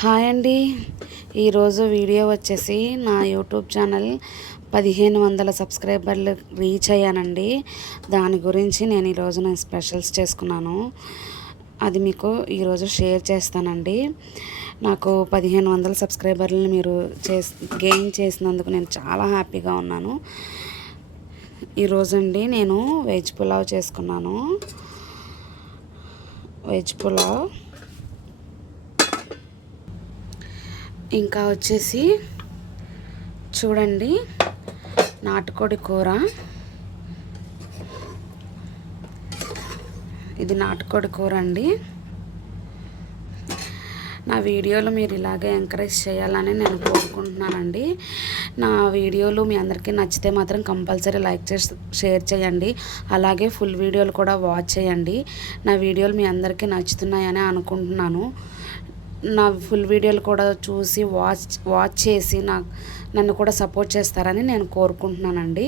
Hi అండి. ఈరోజు video వచ్చేసి నా యూట్యూబ్ ఛానల్ 1500 సబ్స్క్రైబర్లు రీచ్ అయ్యానండి. దాని గురించి నేను ఈరోజు స్పెషల్స్ చేసుకున్నాను. అది మీకు ఈరోజు షేర్ చేస్తానండి. నాకు 1500 సబ్స్క్రైబర్లు మీరు గెయిన్ చేసినందుకు నేను చాలా హ్యాపీగా ఉన్నాను. ఈరోజండి నేను వెజ్ పులావ్ చేసుకున్నాను. వెజ్ పులావ్ ఇంకా వచ్చేసి చూడండి, నాటుకోడి కూర. ఇది నాటుకోడి కూర అండి. నా వీడియోలు మీరు ఇలాగే ఎంకరేజ్ చేయాలని నేను కోరుకుంటున్నానండి. నా వీడియోలు మీ అందరికీ నచ్చితే మాత్రం కంపల్సరీ లైక్ చేసి షేర్ చేయండి. అలాగే ఫుల్ వీడియోలు కూడా వాచ్ చేయండి. నా వీడియోలు మీ అందరికీ నచ్చుతున్నాయని అనుకుంటున్నాను. నా ఫుల్ వీడియోలు కూడా చూసి వాచ్ చేసి నన్ను కూడా సపోర్ట్ చేస్తారని నేను కోరుకుంటున్నానండి.